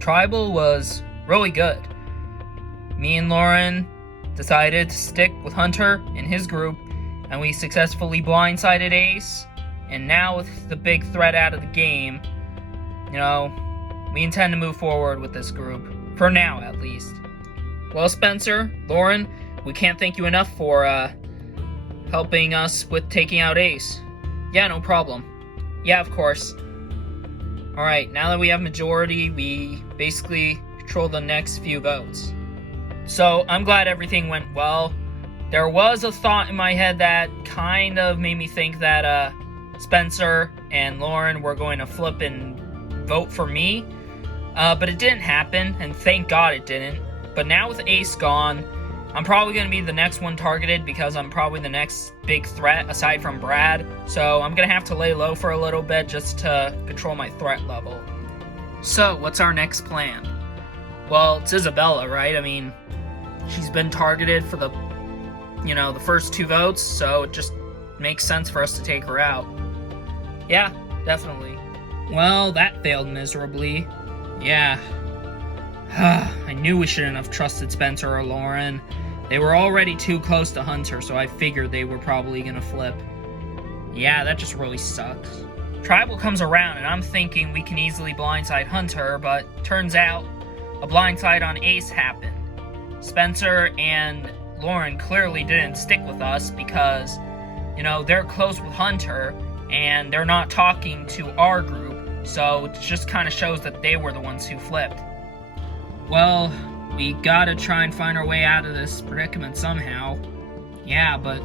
Tribal was really good. Me and Lauren decided to stick with Hunter and his group, and we successfully blindsided Ace. And now with the big threat out of the game, we intend to move forward with this group. For now, at least. Well, Spencer, Lauren, we can't thank you enough for helping us with taking out Ace. Yeah, no problem. Yeah, of course. Alright, now that we have majority, we basically control the next few votes. So, I'm glad everything went well. There was a thought in my head that kind of made me think that Spencer and Lauren were going to flip and vote for me. But it didn't happen, and thank God it didn't. But now with Ace gone, I'm probably going to be the next one targeted because I'm probably the next big threat aside from Brad. So I'm going to have to lay low for a little bit just to control my threat level. So, what's our next plan? Well, it's Isabella, right? I mean, she's been targeted for the first 2 votes, so it just makes sense for us to take her out. Yeah, definitely. Well, that failed miserably. Yeah. I knew we shouldn't have trusted Spencer or Lauren. They were already too close to Hunter, so I figured they were probably gonna flip. Yeah, that just really sucks. Tribal comes around, and I'm thinking we can easily blindside Hunter, but turns out a blindside on Ace happened. Spencer and Lauren clearly didn't stick with us because, they're close with Hunter, and they're not talking to our group, so it just kind of shows that they were the ones who flipped. Well, we gotta try and find our way out of this predicament somehow. Yeah, but,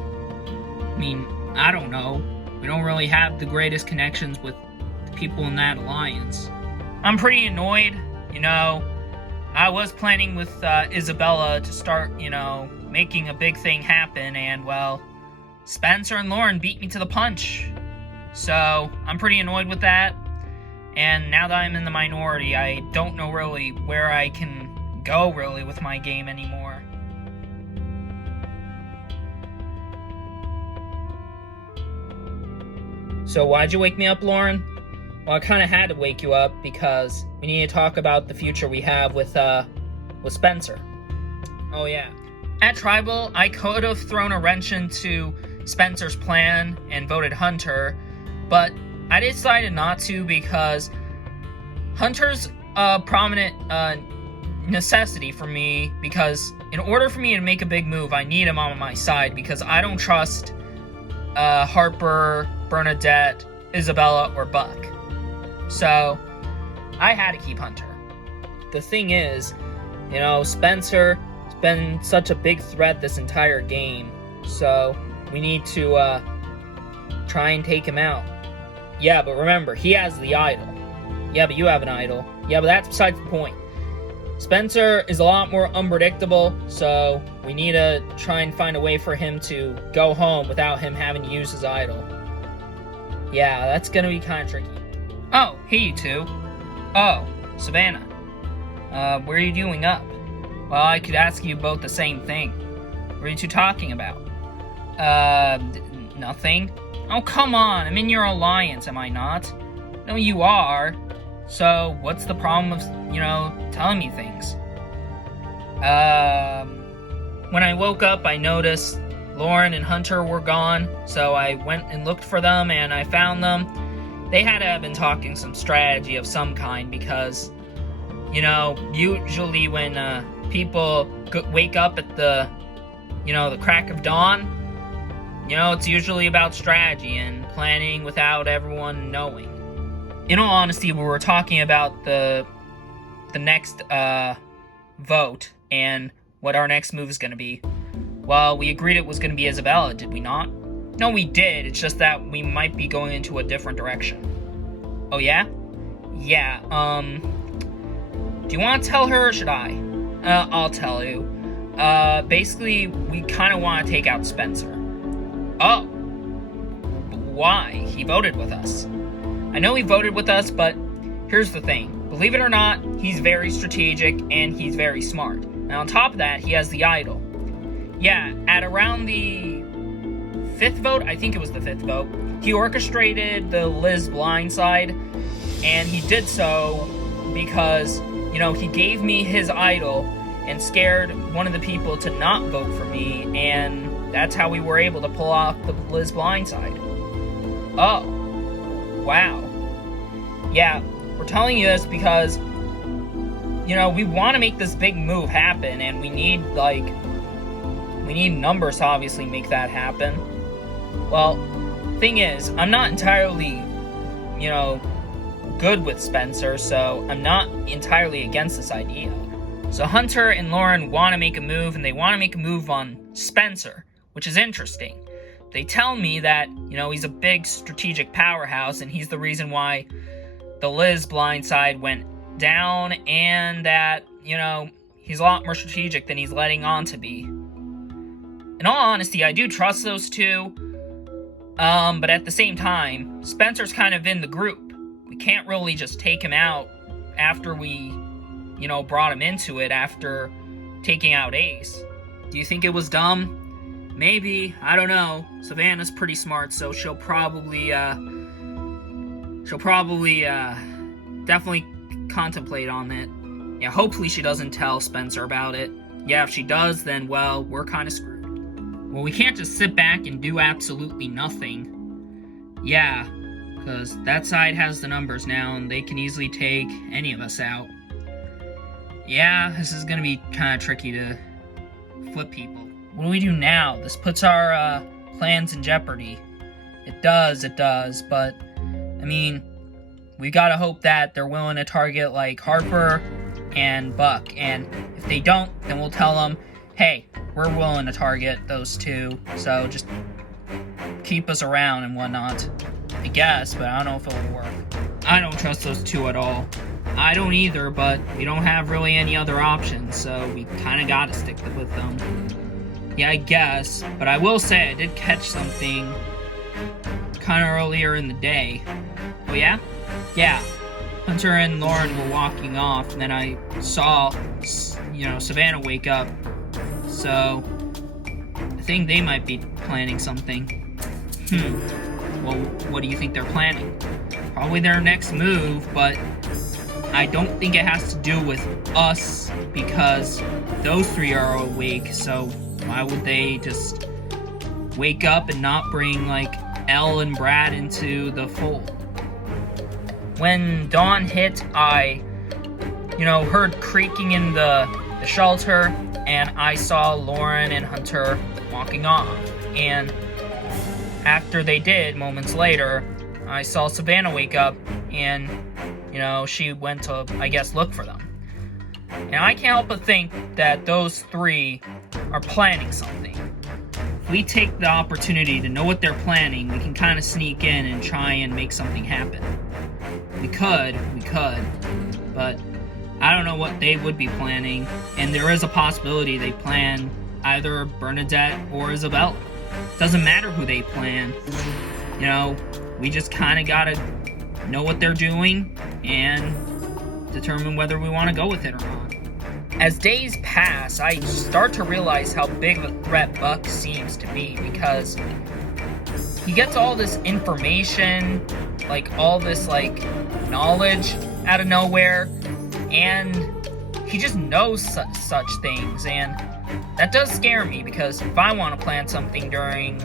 I don't know. We don't really have the greatest connections with the people in that alliance. I'm pretty annoyed, I was planning with Isabella to start, making a big thing happen, and, well, Spencer and Lauren beat me to the punch. So, I'm pretty annoyed with that. And now that I'm in the minority, I don't know really where I can go really with my game anymore. So why'd you wake me up, Lauren? Well, I kind of had to wake you up because we need to talk about the future we have with Spencer. Oh yeah. At Tribal, I could have thrown a wrench into Spencer's plan and voted Hunter, but I decided not to because Hunter's a prominent necessity for me, because in order for me to make a big move, I need him on my side because I don't trust Harper, Bernadette, Isabella, or Buck. So, I had to keep Hunter. The thing is, Spencer's been such a big threat this entire game, so we need to try and take him out. Yeah, but remember, he has the idol. Yeah, but you have an idol. Yeah, but that's besides the point. Spencer is a lot more unpredictable, so we need to try and find a way for him to go home without him having to use his idol. Yeah, that's gonna be kind of tricky. Oh, hey you two. Oh, Savannah. Where are you doing up? Well, I could ask you both the same thing. What are you two talking about? Nothing. Oh, come on, I'm in your alliance, am I not? No, you are. So, what's the problem of, telling me things? When I woke up, I noticed Lauren and Hunter were gone, so I went and looked for them, and I found them. They had to have been talking some strategy of some kind, because, usually when people wake up at the crack of dawn, it's usually about strategy and planning without everyone knowing. In all honesty, we were talking about the next vote and what our next move is going to be. Well, we agreed it was going to be Isabella, did we not? No, we did. It's just that we might be going into a different direction. Oh, yeah? Yeah, do you want to tell her or should I? I'll tell you. Basically, we kind of want to take out Spencer. Oh. Why? He voted with us. I know he voted with us, but here's the thing. Believe it or not, he's very strategic and he's very smart. And on top of that, he has the idol. Yeah, at around the 5th vote, I think it was the 5th vote, he orchestrated the Liz blindside, and he did so because, he gave me his idol and scared one of the people to not vote for me, and that's how we were able to pull off the Liz blindside. Oh, wow. Yeah, we're telling you this because, we want to make this big move happen, and we need numbers to obviously make that happen. Well, thing is, I'm not entirely, good with Spencer, so I'm not entirely against this idea. So Hunter and Lauren want to make a move, and they want to make a move on Spencer, which is interesting. They tell me that, he's a big strategic powerhouse, and he's the reason why the Liz blindside went down, and that, he's a lot more strategic than he's letting on to be. In all honesty, I do trust those two, but at the same time, Spencer's kind of in the group. We can't really just take him out after we, brought him into it after taking out Ace. Do you think it was dumb? Maybe. I don't know. Savannah's pretty smart, so she'll probably definitely contemplate on it. Yeah, hopefully she doesn't tell Spencer about it. Yeah, if she does, then, well, we're kind of screwed. Well, we can't just sit back and do absolutely nothing. Yeah, because that side has the numbers now, and they can easily take any of us out. Yeah, this is going to be kind of tricky to flip people. What do we do now? This puts our plans in jeopardy. It does, but, we gotta hope that they're willing to target, Harper and Buck, and if they don't, then we'll tell them, hey, we're willing to target those two, so just keep us around and whatnot. I guess, but I don't know if it'll work. I don't trust those two at all. I don't either, but we don't have really any other options, so we kind of gotta stick with them. Yeah, I guess, but I will say I did catch something kind of earlier in the day. Oh yeah? Yeah. Hunter and Lauren were walking off, and then I saw, Savannah wake up. So, I think they might be planning something. Well, what do you think they're planning? Probably their next move, but I don't think it has to do with us, because those three are awake, so why would they just wake up and not bring, Elle and Brad into the fold? When dawn hit, I, heard creaking in the shelter, and I saw Lauren and Hunter walking off. And after they did, moments later, I saw Savannah wake up, and, she went to, I guess, look for them. And I can't help but think that those three are planning something. If we take the opportunity to know what they're planning, we can kind of sneak in and try and make something happen. We could, but I don't know what they would be planning, and there is a possibility they plan either Bernadette or Isabella. Doesn't matter who they plan. We just kind of gotta know what they're doing and determine whether we want to go with it or not. As days pass, I start to realize how big of a threat Buck seems to be, because he gets all this information, all this, knowledge out of nowhere, and he just knows such things, and that does scare me, because if I want to plan something during,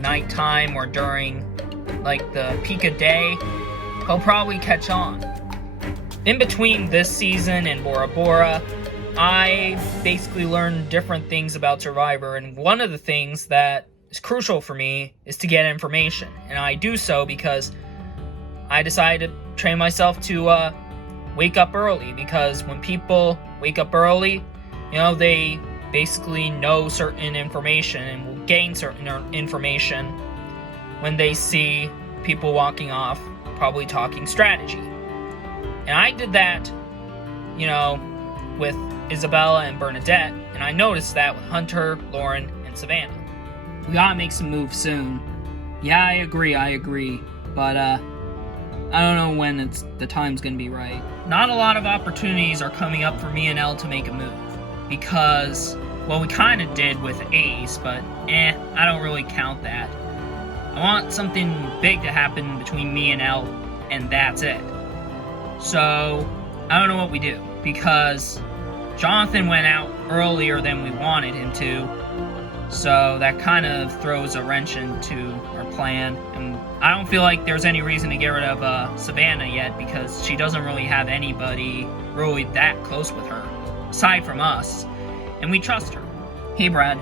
nighttime or during, the peak of day, he'll probably catch on. In between this season and Bora Bora, I basically learned different things about Survivor, and one of the things that is crucial for me is to get information, and I do so because I decided to train myself to wake up early, because when people wake up early, they basically know certain information and will gain certain information when they see people walking off, probably talking strategy. And I did that, with Isabella and Bernadette, and I noticed that with Hunter, Lauren, and Savannah. We gotta make some moves soon. Yeah, I agree, but I don't know when the time's gonna be right. Not a lot of opportunities are coming up for me and Elle to make a move, because, well, we kind of did with Ace, but I don't really count that. I want something big to happen between me and Elle, and that's it. So, I don't know what we do. because Jonathan went out earlier than we wanted him to, so that kind of throws a wrench into our plan. And I don't feel like there's any reason to get rid of Savannah yet, because she doesn't really have anybody really that close with her, aside from us, and we trust her. Hey, Brad.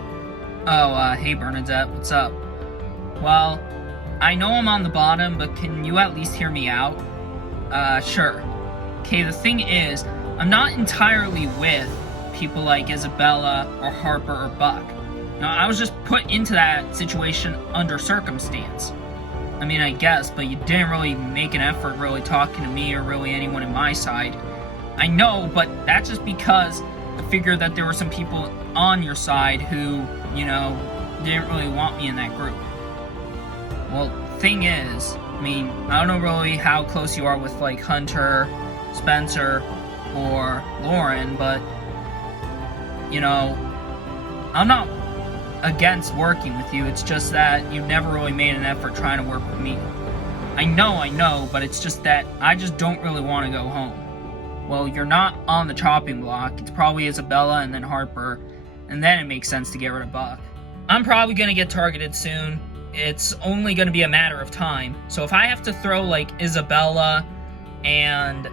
Oh, hey, Bernadette, what's up? Well, I know I'm on the bottom, but can you at least hear me out? Sure. Okay, the thing is, I'm not entirely with people like Isabella or Harper or Buck. Now, I was just put into that situation under circumstance. I mean, I guess, but you didn't really make an effort really talking to me or really anyone on my side. I know, but that's just because I figured that there were some people on your side who, you know, didn't really want me in that group. Well, thing is, I mean, I don't know really how close you are with, like, Hunter, Spencer, or Lauren, but, you know, I'm not against working with you. It's just that you never really made an effort trying to work with me. I know, but it's just that I just don't really want to go home. Well, you're not on the chopping block. It's probably Isabella and then Harper, and then it makes sense to get rid of Buck. I'm probably going to get targeted soon. It's only going to be a matter of time. So if I have to throw, like, Isabella and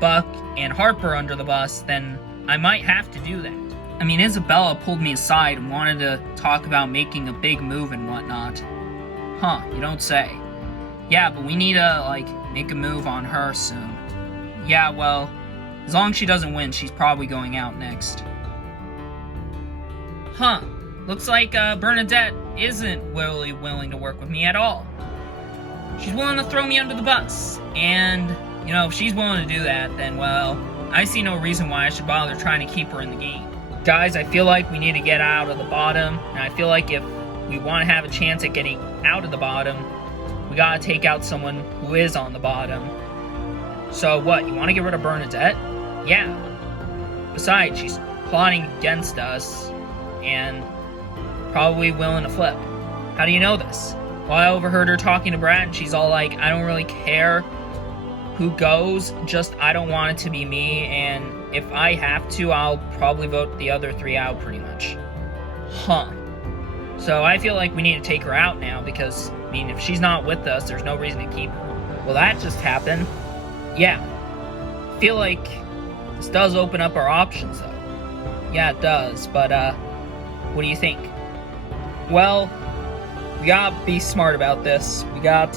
Buck and Harper under the bus, then I might have to do that. I mean, Isabella pulled me aside and wanted to talk about making a big move and whatnot. Huh, you don't say. Yeah, but we need to, like, make a move on her soon. Yeah, well, as long as she doesn't win, she's probably going out next. Huh, looks like Bernadette isn't really willing to work with me at all. She's willing to throw me under the bus. And, you know, if she's willing to do that, then, well, I see no reason why I should bother trying to keep her in the game. Guys, I feel like we need to get out of the bottom, and I feel like if we want to have a chance at getting out of the bottom, we gotta take out someone who is on the bottom. So what, you want to get rid of Bernadette? Yeah. Besides, she's plotting against us, and probably willing to flip. How do you know this? Well, I overheard her talking to Brad, and she's all like, I don't really care who goes, just I don't want it to be me, and if I have to, I'll probably vote the other three out pretty much. Huh. So I feel like we need to take her out now, because, I mean, if she's not with us, there's no reason to keep her. Well, that just happened. Yeah. I feel like this does open up our options, though. Yeah, it does, but, what do you think? Well, we gotta be smart about this. We gotta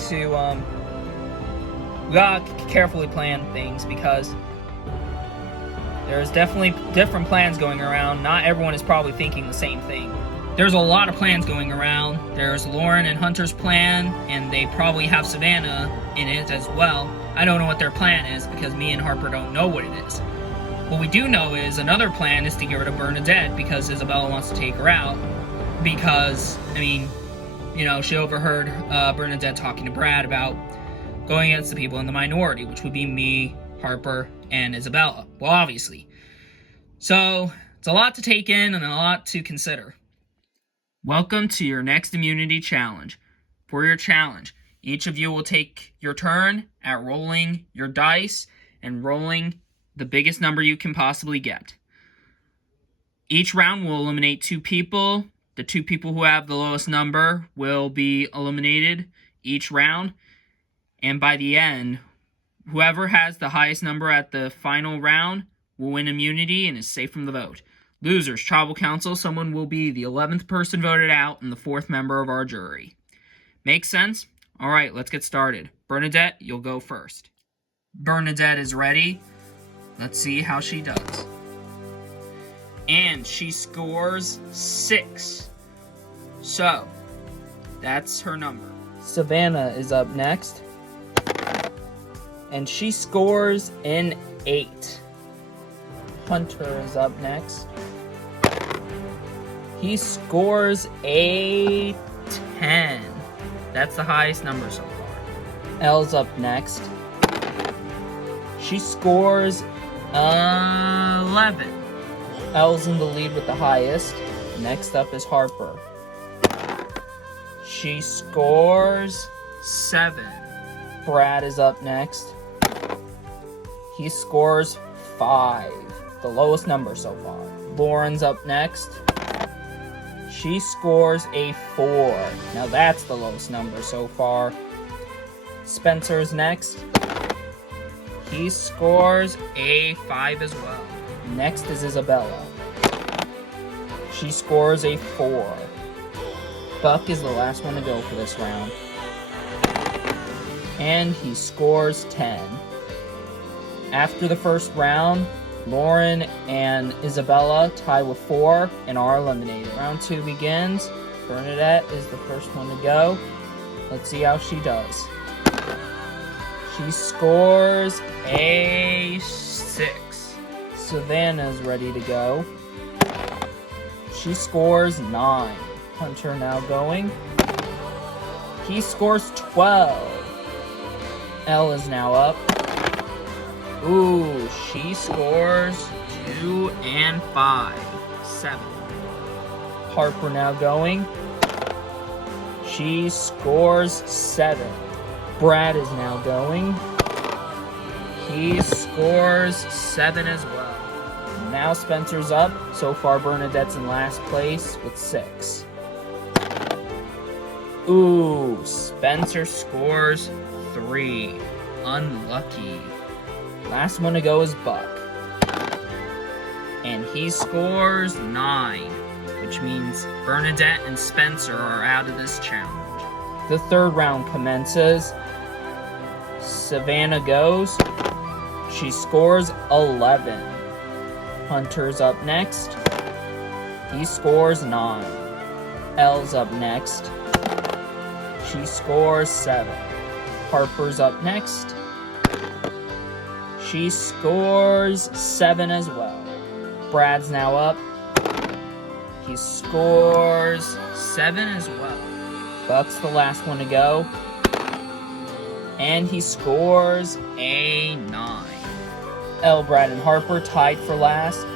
carefully plan things, because there's definitely different plans going around. Not everyone is probably thinking the same thing. There's a lot of plans going around. There's Lauren and Hunter's plan, and they probably have Savannah in it as well. I don't know what their plan is, because me and Harper don't know what it is. What we do know is another plan is to get rid of Bernadette, because Isabella wants to take her out. Because, I mean, you know, she overheard Bernadette talking to Brad about going against the people in the minority, which would be me, Harper, and Isabella. Well, obviously. So, it's a lot to take in and a lot to consider. Welcome to your next immunity challenge. For your challenge, each of you will take your turn at rolling your dice and rolling the biggest number you can possibly get. Each round will eliminate 2 people. The 2 people who have the lowest number will be eliminated each round. And by the end, whoever has the highest number at the final round will win immunity and is safe from the vote. Losers, tribal council, someone will be the 11th person voted out and the 4th member of our jury. Make sense? Alright, let's get started. Bernadette, you'll go first. Bernadette is ready. Let's see how she does. And she scores 6. So, that's her number. Savannah is up next. And she scores an 8. Hunter is up next. He scores a 10. That's the highest number so far. Elle's up next. She scores 11. Elle's in the lead with the highest. Next up is Harper. She scores 7. Brad is up next. He scores 5, the lowest number so far. Lauren's up next. She scores a 4. Now that's the lowest number so far. Spencer's next. He scores a 5 as well. Next is Isabella. She scores a 4. Buck is the last one to go for this round. And he scores 10. After the first round, Lauren and Isabella tie with 4 and are eliminated. Round 2 begins. Bernadette is the first one to go. Let's see how she does. She scores a 6. Savannah's ready to go. She scores 9. Hunter now going. He scores 12. Elle is now up. Ooh, she scores 2 and 5. 7. Harper now going. She scores 7. Brad is now going. He scores 7 as well. Now Spencer's up. So far Bernadette's in last place with 6. Ooh, Spencer scores 3. Unlucky. Last one to go is Buck. And he scores 9, which means Bernadette and Spencer are out of this challenge. The third round commences. Savannah goes. She scores 11. Hunter's up next. He scores 9. Elle's up next. She scores 7. Harper's up next. She scores 7 as well. Brad's now up. He scores 7 as well. Buck's the last one to go. And he scores a 9. Elle, Brad, and Harper tied for last.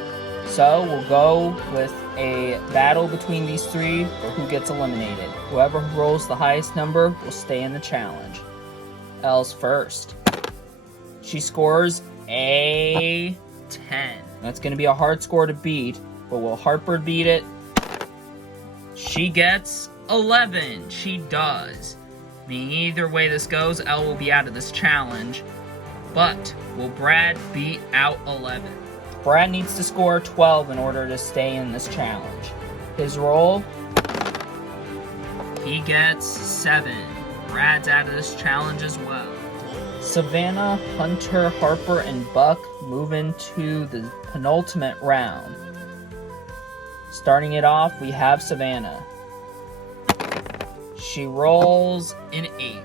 So we'll go with a battle between these three for who gets eliminated. Whoever rolls the highest number will stay in the challenge. Elle's first. She scores a 10. That's going to be a hard score to beat, but will Harper beat it? She gets 11. She does. Meaning either way this goes, Elle will be out of this challenge. But will Brad beat out 11? Brad needs to score 12 in order to stay in this challenge. His roll, he gets 7. Brad's out of this challenge as well. Savannah, Hunter, Harper, and Buck move into the penultimate round. Starting it off, we have Savannah. She rolls an 8.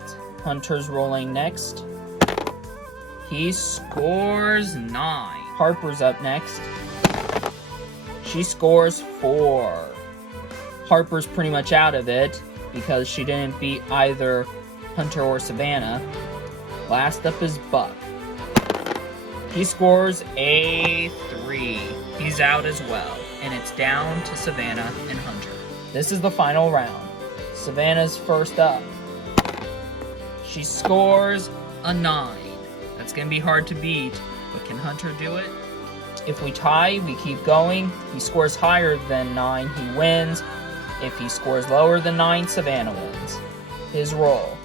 Hunter's rolling next. He scores 9. Harper's up next. She scores 4. Harper's pretty much out of it because she didn't beat either Hunter or Savannah. Last up is Buck. He scores a 3. He's out as well, and it's down to Savannah and Hunter. This is the final round. Savannah's first up. She scores a 9. That's going to be hard to beat, but can Hunter do it? If we tie, we keep going. He scores higher than 9, he wins. If he scores lower than 9, Savannah wins. His roll.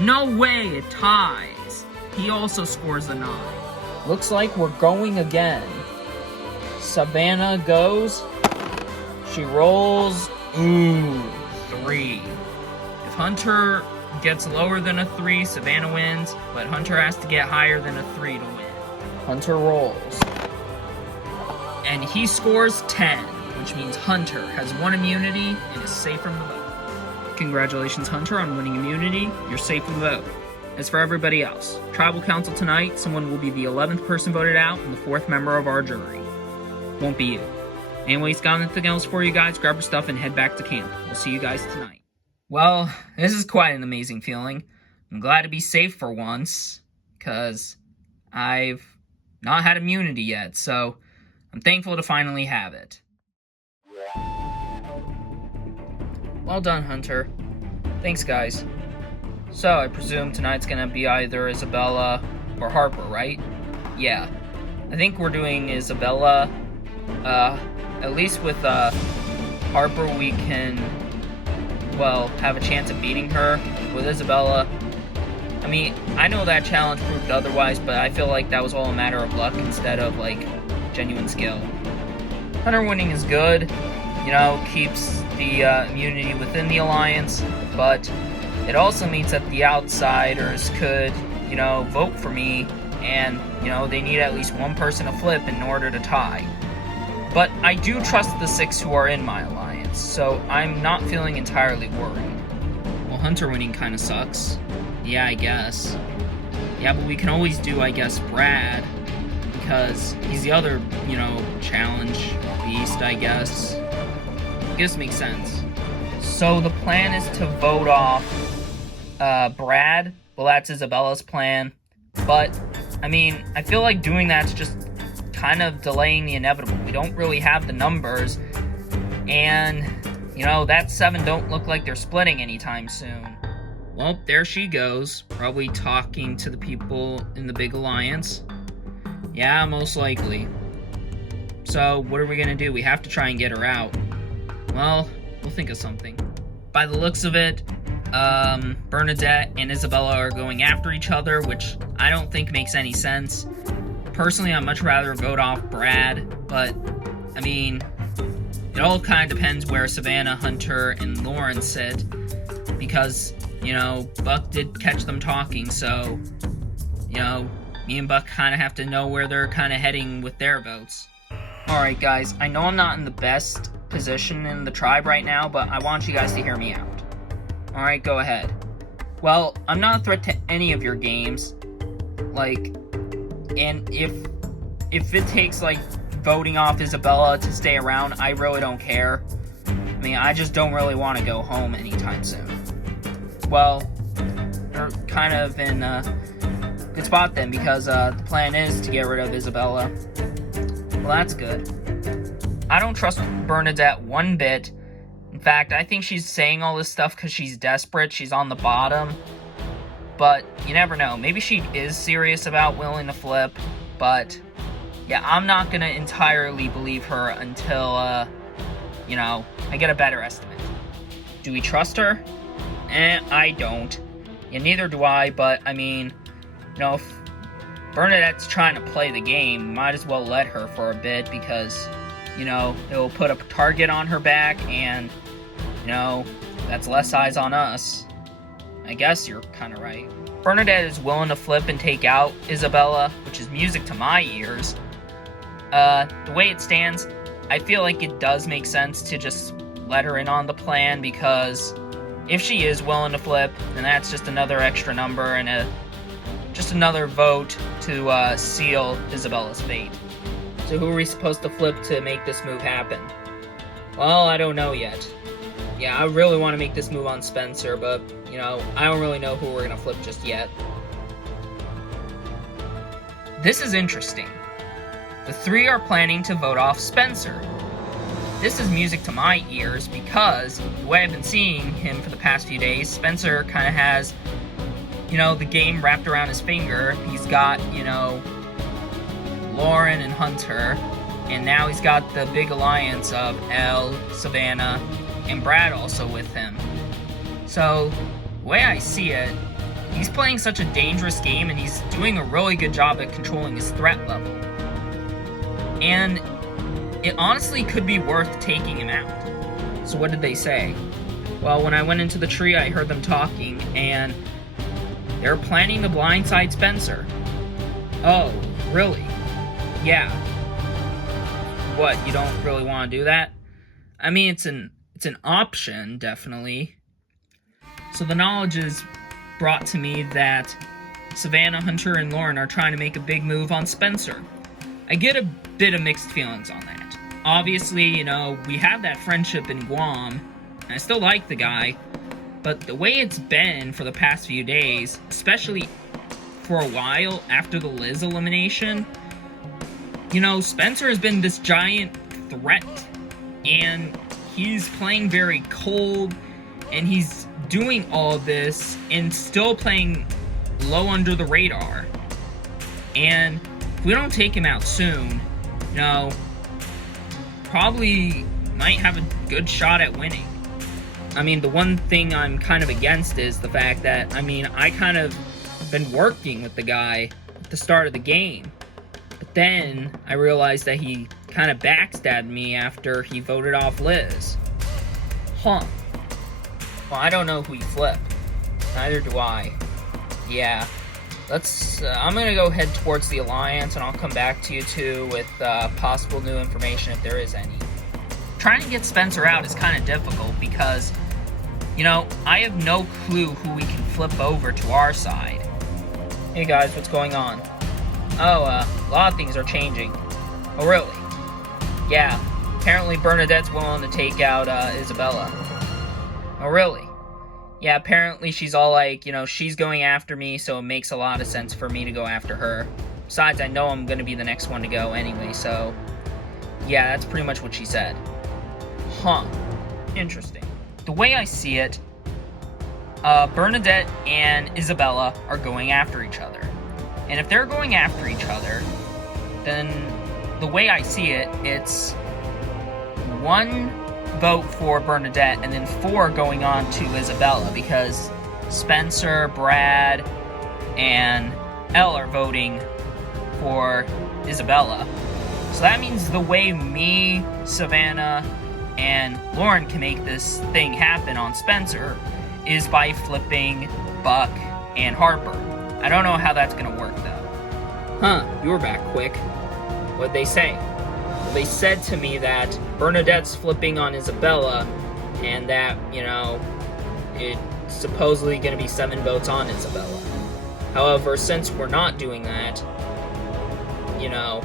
No way, it ties. He also scores a 9. Looks like we're going again. Savannah goes. She rolls, 3. If Hunter gets lower than a 3, Savannah wins, but Hunter has to get higher than a 3 to win. Hunter rolls. And he scores 10, which means Hunter has 1 immunity and is safe from the vote. Congratulations, Hunter, on winning immunity. You're safe from the vote. As for everybody else, Tribal Council tonight, someone will be the 11th person voted out and the 4th member of our jury. Won't be you. Anyways, got nothing else for you guys. Grab your stuff and head back to camp. We'll see you guys tonight. Well, this is quite an amazing feeling. I'm glad to be safe for once, because I've not had immunity yet, so I'm thankful to finally have it. Well done, Hunter. Thanks, guys. So, I presume tonight's gonna be either Isabella or Harper, right? Yeah. I think we're doing Isabella. At least with, Harper we can, well, have a chance of beating her. With Isabella, I mean, I know that challenge proved otherwise, but I feel like that was all a matter of luck instead of, like, genuine skill. Hunter winning is good, keeps the immunity within the alliance, but it also means that the outsiders could, vote for me, and, they need at least one person to flip in order to tie. But I do trust the 6 who are in my alliance, so I'm not feeling entirely worried. Well, Hunter winning kinda sucks. Yeah, I guess. Yeah, but we can always do, I guess, Brad, because he's the other, challenge beast, I guess. I guess makes sense. So the plan is to vote off Brad. Well, that's Isabella's plan. But, I mean, I feel like doing that's just kind of delaying the inevitable. We don't really have the numbers. And, that 7 don't look like they're splitting anytime soon. Well, there she goes. Probably talking to the people in the big alliance. Yeah, most likely. So, what are we gonna do? We have to try and get her out. Well, we'll think of something. By the looks of it, Bernadette and Isabella are going after each other, which I don't think makes any sense. Personally, I'd much rather vote off Brad, but, I mean, it all kind of depends where Savannah, Hunter, and Lauren sit, because, Buck did catch them talking, so, me and Buck kind of have to know where they're kind of heading with their votes. Alright guys, I know I'm not in the best position in the tribe right now, but I want you guys to hear me out. Alright, go ahead. Well, I'm not a threat to any of your games. And if it takes, voting off Isabella to stay around, I really don't care. I mean, I just don't really want to go home anytime soon. Well, they're kind of in a good spot then, because the plan is to get rid of Isabella. Well, that's good. I don't trust Bernadette one bit. In fact, I think she's saying all this stuff because she's desperate. She's on the bottom. But you never know. Maybe she is serious about willing to flip. But, yeah, I'm not going to entirely believe her until, I get a better estimate. Do we trust her? I don't. Yeah, neither do I, but, I mean, if Bernadette's trying to play the game, might as well let her for a bit, because, it'll put a target on her back, and, that's less eyes on us. I guess you're kind of right. Bernadette is willing to flip and take out Isabella, which is music to my ears. The way it stands, I feel like it does make sense to just let her in on the plan, because if she is willing to flip, then that's just another extra number and just another vote to seal Isabella's fate. So who are we supposed to flip to make this move happen? Well, I don't know yet. Yeah, I really want to make this move on Spencer, but, I don't really know who we're going to flip just yet. This is interesting. The 3 are planning to vote off Spencer. This is music to my ears, because the way I've been seeing him for the past few days, Spencer kind of has, the game wrapped around his finger. He's got, Lauren and Hunter, and now he's got the big alliance of Elle, Savannah, and Brad also with him. So, the way I see it, he's playing such a dangerous game, and he's doing a really good job at controlling his threat level. And it honestly could be worth taking him out. So what did they say? Well, when I went into the tree, I heard them talking, and they're planning to blindside Spencer. Oh, really? Yeah. What, you don't really want to do that? I mean, it's an option, definitely. So the knowledge is brought to me that Savannah, Hunter, and Lauren are trying to make a big move on Spencer. I get a bit of mixed feelings on that. Obviously, we have that friendship in Guam, and I still like the guy, but the way it's been for the past few days, especially for a while after the Liz elimination, Spencer has been this giant threat, and he's playing very cold, and he's doing all of this and still playing low under the radar. And if we don't take him out soon, you know, probably might have a good shot at winning. I mean, the one thing I'm kind of against is the fact that, I mean, I kind of been working with the guy at the start of the game. But then I realized that he kind of backstabbed me after he voted off Liz. Huh. Well, I don't know who you flipped. Neither do I. Yeah. I'm gonna go head towards the Alliance, and I'll come back to you two with possible new information if there is any. Trying to get Spencer out is kind of difficult because, you know, I have no clue who we can flip over to our side. Hey guys, what's going on? Oh, a lot of things are changing. Oh, really? Yeah, apparently Bernadette's willing to take out Isabella. Oh, really? Yeah, apparently she's all like, you know, she's going after me, so it makes a lot of sense for me to go after her. Besides, I know I'm gonna be the next one to go anyway, so yeah, that's pretty much what she said. Huh. Interesting. The way I see it, Bernadette and Isabella are going after each other. And if they're going after each other, then the way I see it, it's 1 vote for Bernadette and then 4 going on to Isabella, because Spencer, Brad, and Elle are voting for Isabella. So that means the way me, Savannah, and Lauren can make this thing happen on Spencer is by flipping Buck and Harper. I don't know how that's gonna work though. Huh, you were back quick. What'd they say? Well, they said to me that Bernadette's flipping on Isabella, and that, you know, it's supposedly gonna be 7 votes on Isabella. However, since we're not doing that, you know,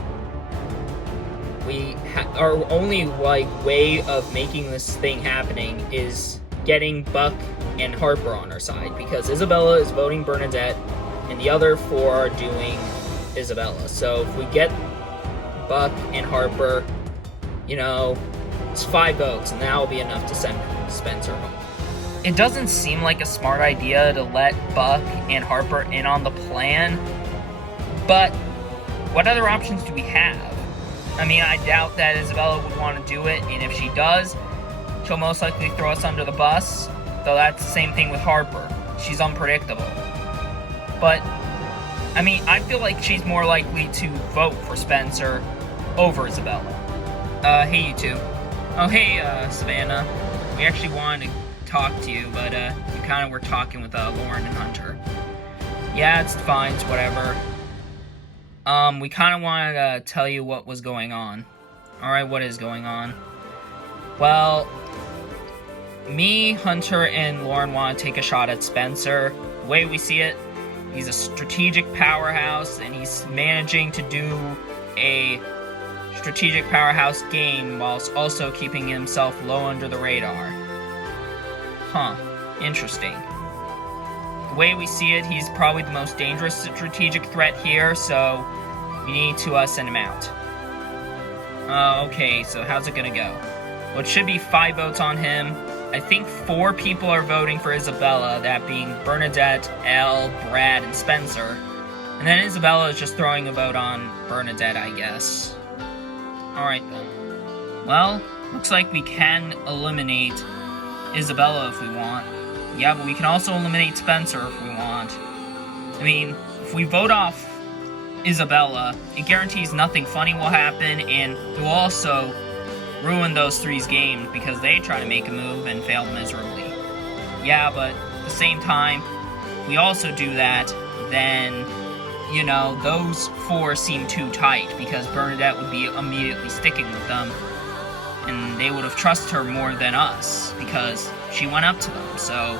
our only, like, way of making this thing happening is getting Buck and Harper on our side, because Isabella is voting Bernadette, and the other 4 are doing Isabella. So if we get Buck and Harper, you know, it's 5 votes, and that'll be enough to send Spencer home. It doesn't seem like a smart idea to let Buck and Harper in on the plan, but what other options do we have? I mean, I doubt that Isabella would want to do it, and if she does, she'll most likely throw us under the bus, though that's the same thing with Harper. She's unpredictable. But, I mean, I feel like she's more likely to vote for Spencer over Isabella. Hey you two. Oh, hey, Savannah. We actually wanted to talk to you, but, you kind of were talking with, Lauren and Hunter. Yeah, it's fine, it's whatever. We kind of wanted to tell you what was going on. Alright, what is going on? Well, me, Hunter, and Lauren want to take a shot at Spencer. The way we see it, he's a strategic powerhouse, and he's managing to do a strategic powerhouse game whilst also keeping himself low under the radar. Huh, interesting. The way we see it, he's probably the most dangerous strategic threat here, so we need to send him out. Okay, so how's it gonna go? Well, it should be 5 votes on him. I think 4 people are voting for Isabella, that being Bernadette, Elle, Brad, and Spencer. And then Isabella is just throwing a vote on Bernadette, I guess. Alright then. Well, looks like we can eliminate Isabella if we want. Yeah, but we can also eliminate Spencer if we want. I mean, if we vote off Isabella, it guarantees nothing funny will happen, and it will also ruin those 3's games because they try to make a move and failed miserably. Yeah, but at the same time, if we also do that, then, you know, those 4 seem too tight because Bernadette would be immediately sticking with them, and they would have trusted her more than us because she went up to them. So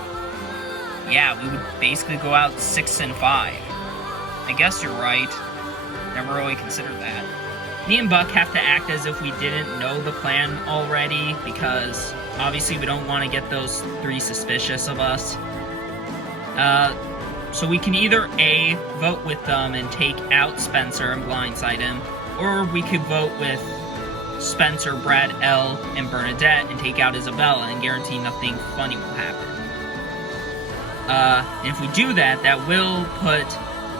yeah, we would basically go out 6 and 5. I guess you're right. Never really considered that. Me and Buck have to act as if we didn't know the plan already, because obviously we don't want to get those 3 suspicious of us. So we can either A, vote with them and take out Spencer and blindside him, or we could vote with Spencer, Brad, Elle, and Bernadette and take out Isabella and guarantee nothing funny will happen. If we do that, that will put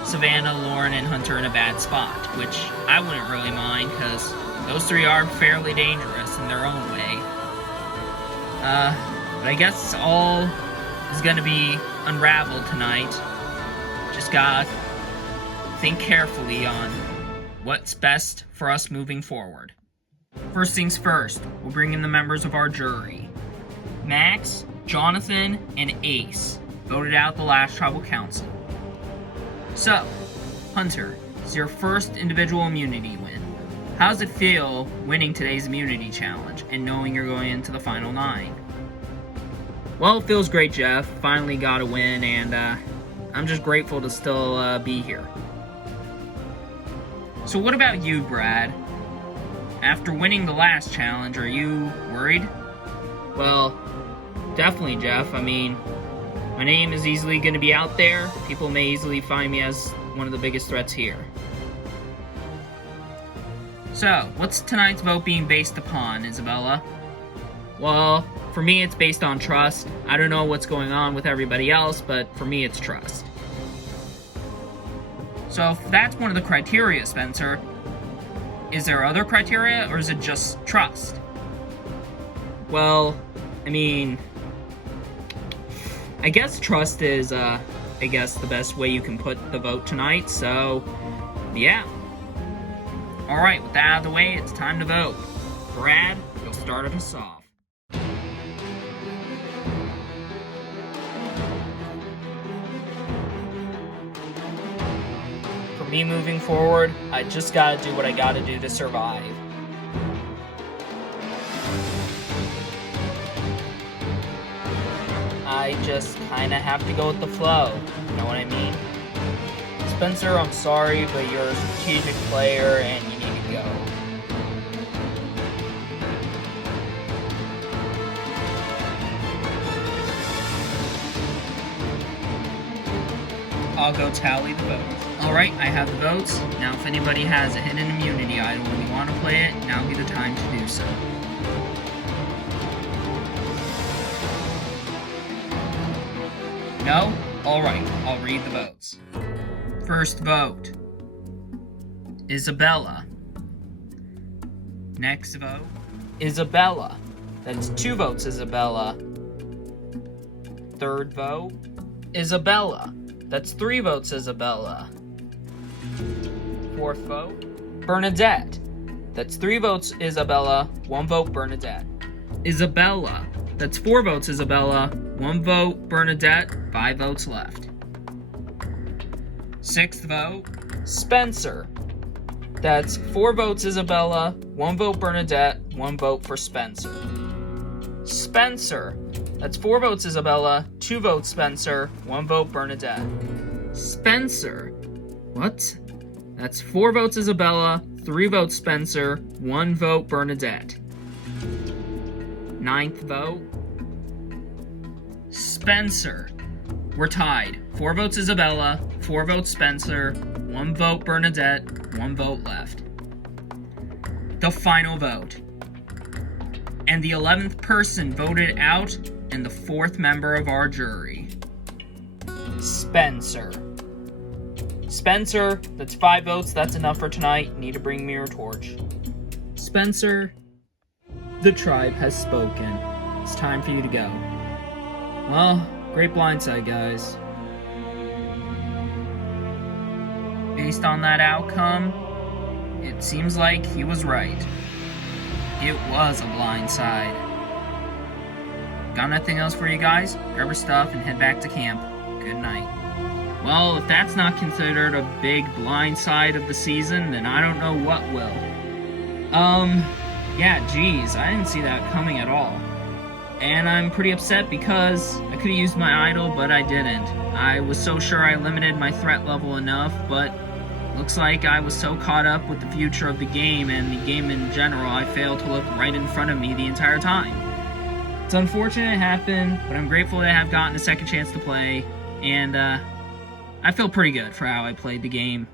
Savannah, Lauren, and Hunter in a bad spot, which I wouldn't really mind, because those three are fairly dangerous in their own way. But I guess all is gonna be unraveled tonight. Just gotta think carefully on what's best for us moving forward. First things first, we'll bring in the members of our jury. Max, Jonathan, and Ace voted out the last tribal council. So, Hunter, it's your first individual immunity win. How does it feel winning today's immunity challenge and knowing you're going into the final 9? Well, it feels great, Jeff. Finally got a win, and I'm just grateful to still be here. So what about you, Brad? After winning the last challenge, are you worried? Well, definitely, Jeff. I mean, my name is easily going to be out there. People may easily find me as one of the biggest threats here. So, what's tonight's vote being based upon, Isabella? Well, for me it's based on trust. I don't know what's going on with everybody else, but for me it's trust. So if that's one of the criteria, Spencer, is there other criteria, or is it just trust? Well, I mean, I guess trust is, the best way you can put the vote tonight, so, yeah. Alright, with that out of the way, it's time to vote. Brad, you'll start us off. For me moving forward, I just gotta do what I gotta do to survive. I just kinda have to go with the flow, you know what I mean? Spencer, I'm sorry, but you're a strategic player and you need to go. I'll go tally the votes. Alright, I have the votes. Now if anybody has a hidden immunity idol and you want to play it, now would be the time to do so. No? Alright, I'll read the votes. First vote, Isabella. Next vote, Isabella. That's 2 votes, Isabella. Third vote, Isabella. That's 3 votes, Isabella. Fourth vote, Bernadette. That's 3 votes, Isabella. 1 vote, Bernadette. Isabella. That's 4 votes, Isabella. 1 vote, Bernadette. 5 votes left. Sixth vote, Spencer. That's 4 votes, Isabella. 1 vote, Bernadette. 1 vote for Spencer. Spencer. That's 4 votes, Isabella. 2 votes, Spencer. 1 vote, Bernadette. Spencer. What? That's 4 votes, Isabella. 3 votes, Spencer. 1 vote, Bernadette. Ninth vote, Spencer. We're tied. 4 votes, Isabella. 4 votes, Spencer. 1 vote, Bernadette. 1 vote left. The final vote. And the 11th person voted out, and the 4th member of our jury. Spencer. Spencer, that's 5 votes. That's enough for tonight. Need to bring me your torch. Spencer, the tribe has spoken. It's time for you to go. Well, great blindside, guys. Based on that outcome, it seems like he was right. It was a blindside. Got nothing else for you guys? Grab your stuff and head back to camp. Good night. Well, if that's not considered a big blindside of the season, then I don't know what will. Yeah, geez, I didn't see that coming at all. And I'm pretty upset because I could have used my idol, but I didn't. I was so sure I limited my threat level enough, but looks like I was so caught up with the future of the game and the game in general, I failed to look right in front of me the entire time. It's unfortunate it happened, but I'm grateful to have gotten a second chance to play, and I feel pretty good for how I played the game.